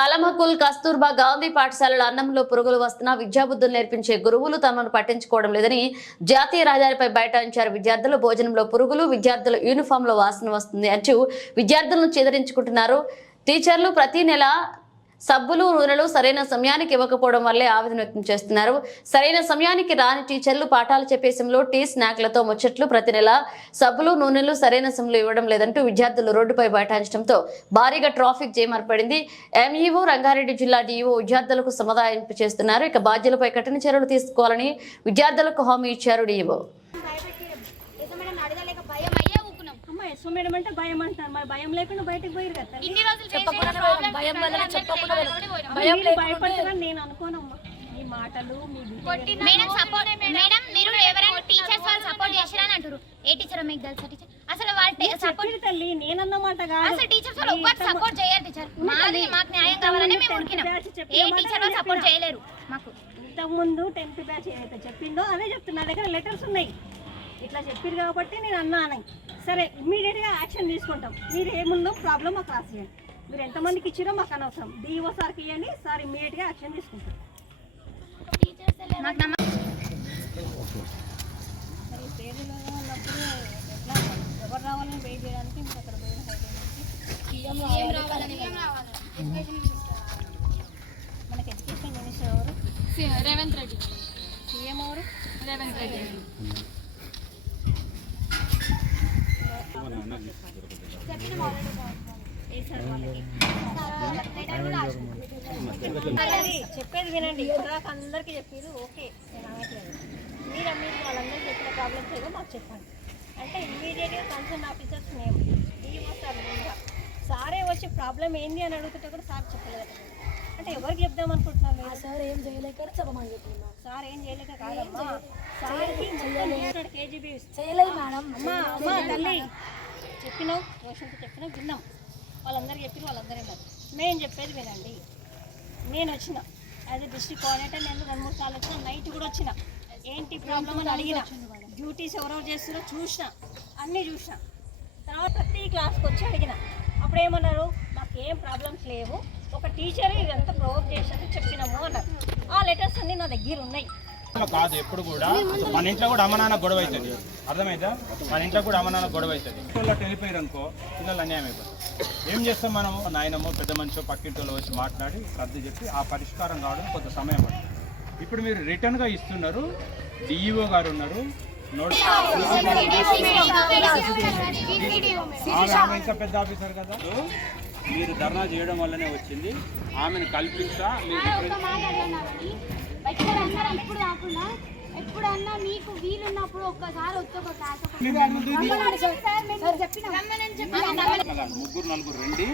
పలమకుల్ కస్తూర్బా గాంధీ పాఠశాలల అన్నంలో పురుగులు వస్తున్నా విద్యాబుద్ధులు నేర్పించే గురువులు తమను పట్టించుకోవడం లేదని జాతీయ రహదారిపై బైఠాయించారు విద్యార్థులు. భోజనంలో పురుగులు విద్యార్థుల యూనిఫామ్లో వాసన వస్తుంది అంటూ విద్యార్థులను చెదరించుకుంటున్నారు. టీచర్లు ప్రతి నెల సబ్బులు నూనెలు సరైన సమయానికి ఇవ్వకపోవడం వల్లే ఆవేదన వ్యక్తం చేస్తున్నారు. సరైన సమయానికి రాని టీచర్లు పాఠాలు చెప్పే సమయంలో టీ స్నాక్లతో ముచ్చట్లు ప్రతి నెల. సబ్బులు నూనెలు సరైన సమయంలో ఇవ్వడం లేదంటూ విద్యార్థులు రోడ్డుపై బైఠాయించడంతో భారీగా ట్రాఫిక్ జామ్ ఏర్పడింది ఎంఈఓ రంగారెడ్డి జిల్లా డిఈఓ విద్యార్థులకు సమాధానింపు చేస్తున్నారు. ఇక బాధ్యులపై కఠిన చర్యలు తీసుకోవాలని విద్యార్థులకు హామీ ఇచ్చారు డిఈఓ ఏదో మేడం అడగలేక భయం అయ్యే మేడం అంటే భయం అంటారు. మరి భయం లేకుండా బయటకు పోయారు కదా. ఇన్ని రోజులు చెప్పకుండా భయం వల్ల చెప్పకుండా మీరు భయపడతారని నేను అనుకోనమ్మా మీ మాటలు. Madam support madam. మీరు ఎవరైనా టీచర్స్ వాళ్ళు సపోర్ట్ చేసిరని అంటారు ఏ టీచర్ మీకు తెలుసా టీచర్ అసలు వాళ్ళు సపోర్ట్ చెప్పిరు తల్లి నేనన్నమాట కాదు. అసలు టీచర్స్ వాళ్ళు ఒక్కటి సపోర్ట్ చేయరు టీచర్ మాది మాకు న్యాయం కావాలని మేము ఉరికినాం ఏ టీచర్ వాళ్ళు సపోర్ట్ చేయలేరు మాకు. ఇంతకు ముందు టెన్త్ బ్యాచ్ ఏదైతే చెప్పిందో అదే చెప్తున్నా. నా దగ్గర లెటర్స్ ఉన్నాయి. ఇట్లా చెప్పారు కాబట్టి నేను అన్నాను సరే ఇమ్మీడియట్గా యాక్షన్ తీసుకుంటాం. మీరు ఏముందో ప్రాబ్లం మాకు రాసియండి. మీరు ఎంతమందికి ఇచ్చిరో మాకు అనవసరం. డిఓ సార్కి ఇవ్వండి సార్ ఇమ్మీడియట్గా యాక్షన్ తీసుకుంటాం మరి పేరులో ఉన్నప్పుడు ఎట్లా ఎవరు రావాలని వెయిట్ చేయడానికి మీరు అక్కడ పోయిన మనకి ఎడ్యుకేషన్ మినిస్టర్ ఎవరు? రేవంత్ రెడ్డి. సీఎం ఎవరు? రేవంత్ రెడ్డి ఏ సార్ వాళ్ళకి అది చెప్పేది వినండి ఇప్పటిదాకా అందరికీ చెప్పేది ఓకే నేను అనట్లేదు మీరు మీరు వాళ్ళందరికీ చెప్పిన ప్రాబ్లమ్స్ ఏదో మాకు చెప్పండి అంటే ఇమ్మీడియట్గా కన్సర్న్ ఆఫీసర్స్ మేము ఈ వస్తారు ముందుగా సారే వచ్చి ప్రాబ్లం ఏంది అని అడుగుతుంటే కూడా సార్ చెప్పలేదు అంటే ఎవరికి చెప్దాం అనుకుంటున్నారు మీరు సార్ ఏం చేయలేక చెప్పమని చెప్తున్నా సార్ ఏం చేయలేక కాదమ్మా సార్కి కేజీబీ చేయలేదు మేడం అమ్మా అమ్మా తల్లి చెప్పినావు రోషన్కి చెప్పినావు విన్నాం. వాళ్ళందరికీ చెప్పిన వాళ్ళందరూ విన్నారు నేను చెప్పేది వినండి. నేను వచ్చిన. యాజ్ ఎ డిస్ట్రిక్ట్ కోఆర్డినేటర్ నేను రెండు మూడు సార్లు వచ్చిన నైట్ కూడా వచ్చిన. ఏంటి ప్రాబ్లం అని అడిగిన. డ్యూటీస్ ఎవరెవరు చేస్తున్నారో చూసిన. అన్నీ చూసిన. తర్వాత ప్రతి క్లాస్కి వచ్చి అడిగిన. అప్పుడు ఏమన్నారు? మాకు ఏం ప్రాబ్లమ్స్ లేవు. ఒక టీచర్ ఇదంతా ప్రొవోక్ చేసినట్టు చెప్పినాము అన్నారు. ఆ లెటర్స్ అన్నీ నా దగ్గర ఉన్నాయి. కాదు ఎప్పుడు కూడా. మన ఇంట్లో కూడా అమ్మ నాన్న గొడవ అవుతుంది. అర్థమైందా? మన ఇంట్లో కూడా అమ్మ నాన్న గొడవ అవుతుంది. పిల్లలు వెళ్ళిపోయారు అనుకో పిల్లలు అన్యాయం అయిపోతుంది ఏం చేస్తాం మనం? నాయనమో పెద్ద మనిషి పక్కింటిలో వచ్చి మాట్లాడి సర్ది చెప్పి ఆ పరిష్కారం కావడం కొంత సమయం పడుతుంది. ఇప్పుడు మీరు రిటర్న్గా ఇస్తున్నారు. డిఈఓ గారు ఉన్నారు. నోట్ ఆమె ఇంకా పెద్ద ఆఫీసర్ కదా. మీరు ధర్నా చేయడం వల్లనే వచ్చింది. ఆమెను కల్పిస్తా మీరు కాకుండా ఎప్పుడన్నా మీకు వీలున్నప్పుడు ఒక్కసారి వచ్చి ఒక క్లాస్ కదా, ముగ్గురు నలుగురు రండి.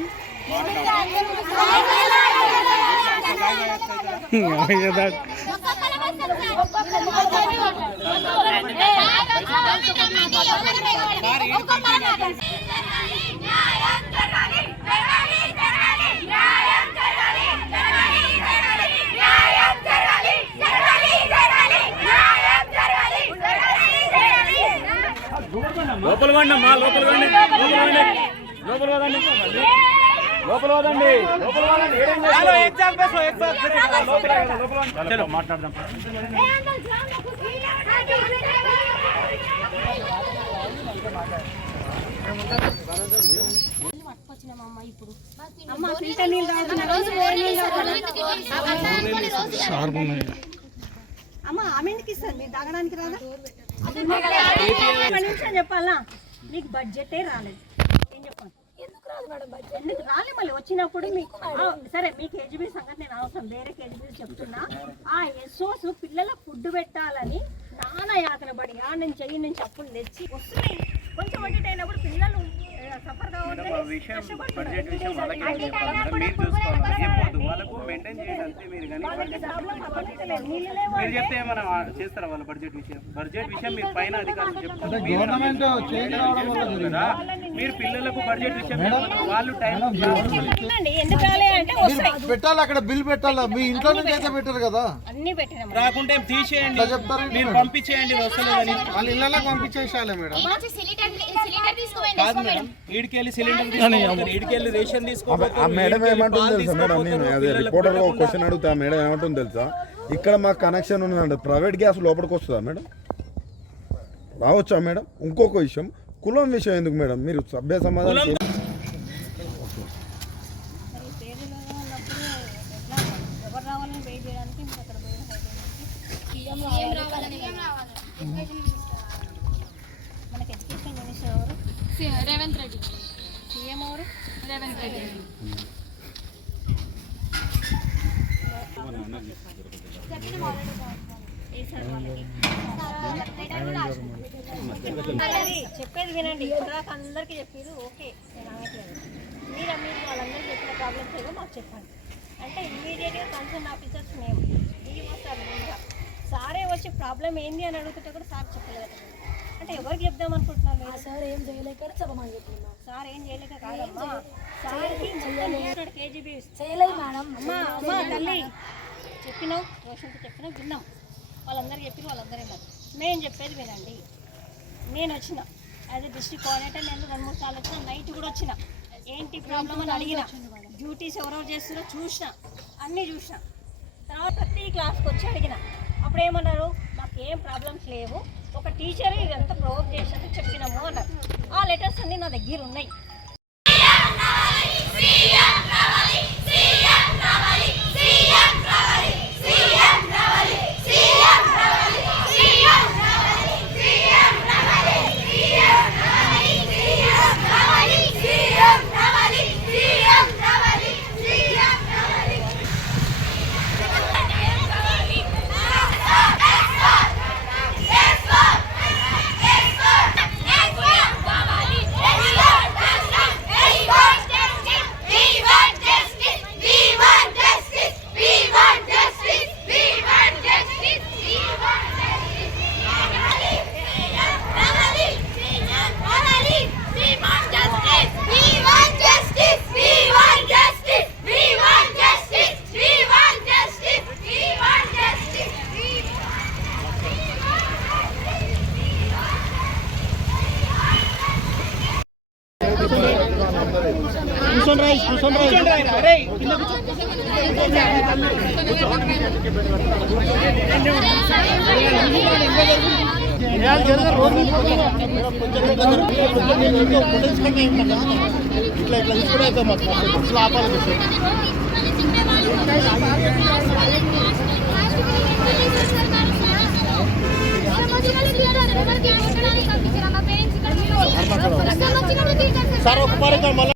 వండి అమ్మా లోపల వండి లోపల వండి లోపల వదండి లోపల వదండి లోపల మాట్లాడదాం అమ్మ ఫిల్టర్ నీళ్ళు తాగుతున్నారు వేరే నీళ్ళు తాగుతున్నారు. అమ్మ ఆమె ఎందుకు ఇస్తారు మీరు తాగడానికి రాదా చెప్పాలా? మీకు బడ్జెటే రాలేదు. ఏం చెప్పండి ఎందుకు రాదు మేడం బడ్జెట్ ఎందుకు రాలే మళ్ళీ? వచ్చినప్పుడు మీకు సరే మీ కేజీబీ సంగతి నేను అవసరం వేరే కేజీబీ చెప్తున్నా. ఆ ఎస్ఓస్ పిల్లలకు ఫుడ్ పెట్టాలని నానా యాతన పడి ఆ నుంచి చెయ్యి నుంచి అప్పులు తెచ్చి వస్తున్నాయి. కొంచెం అడ్డేట్ అయినప్పుడు పిల్లలు సఫర్ కావాలి బడ్జెట్ విషయం వాళ్ళకి మెయింటైన్ చేయండి అంతే మీరు కానీ. మీరు చెప్తే ఏమైనా చేస్తారా వాళ్ళ బడ్జెట్ విషయం? బడ్జెట్ విషయం మీరు పైన అధికారులు చెప్తారు. గవర్నమెంట్ మీరు పిల్లలకు బడ్జెట్ విషయం. వాళ్ళు టైం పెట్టాలి అక్కడ బిల్ పెట్టాలా? మీ ఇంట్లో నుంచి అయితే పెట్టారు కదా? రాకుంటే తీసేయండి. మీరు పంపించేయండి వస్తలేదని. వాళ్ళ ఇళ్ళకి పంపించేసాలే మేడం. కాదు మేడం. ఈడికెళ్ళి సిలిండర్ తీసుకోవాలి ఈడికెళ్ళి రేషన్ తీసుకోవాలి ఆ మేడం ఏమంటుంది తెలుసా మేడం? నేను అదే రిపోర్టర్ ఒక క్వశ్చన్ అడుగుతా మేడం ఏమంటుంది తెలుసా? ఇక్కడ మాకు కనెక్షన్ ఉన్నదంటే ప్రైవేట్ గ్యాస్ లోపలికి వస్తుందా మేడం? రావచ్చా మేడం? ఇంకొక విషయం కులం విషయం ఎందుకు మేడం? మీరు సభ్య సమాధానం మనకి ఎడ్యుకేషన్ మినిస్టర్ ఎవరు? రేవంత్ రెడ్డి. సీఎం ఎవరు? రేవంత్ రెడ్డి. చెప్పేది వినండి. ఇప్పటిదాకా అందరికీ చెప్పారు ఓకే. నేను అనట్లేదు. మీరు మీరు వాళ్ళందరికీ చెప్పిన ప్రాబ్లమ్స్ ఏదో మాకు చెప్పండి. అంటే ఇమీడియట్గా కన్సర్న్ ఆఫీసర్స్ మేము. డిఓ సార్ సారే వచ్చి ప్రాబ్లం ఏంది అని అడుగుతుంటే కూడా సార్ చెప్పలేదు. అంటే ఎవరికి చెప్దాం అనుకుంటున్నారు మీరు? సార్ ఏం చేయలేక చెప్పమని మేడం సార్ ఏం చేయలేక కాదమ్మా. సార్కి మొత్తం కేజీబీ. చేయలేదు మేడం. అమ్మా అమ్మా తల్లి. చెప్పినావు రోషన్కి చెప్పినావు విన్నాం. వాళ్ళందరూ చెప్పిన వాళ్ళందరూ మరి మేము చెప్పేది వినండి. నేను వచ్చిన. యాజ్ ఎ డిస్ట్రిక్ట్ కోఆర్డినేటర్ నేను రెండు మూడు సార్లు వచ్చిన నైట్ కూడా వచ్చిన. ఏంటి ప్రాబ్లం అని అడిగిన. డ్యూటీస్ ఎవరెవరు చేస్తున్నారో చూసిన. అన్నీ చూసిన. తర్వాత ప్రతి క్లాస్కి వచ్చి అడిగిన. అప్పుడు ఏమన్నారు? మాకు ఏం ప్రాబ్లమ్స్ లేవు. ఒక టీచర్ ఇదంతా ప్రొవోక్ చేసినట్టు చెప్పినాము అన్నారు. ఆ లెటర్స్ అన్నీ నా దగ్గర ఉన్నాయి. ఇట్లా ఇట్లా తీసుకుంటే మాకు అసలు ఆపాలి సార్ సార్ ఒక పరి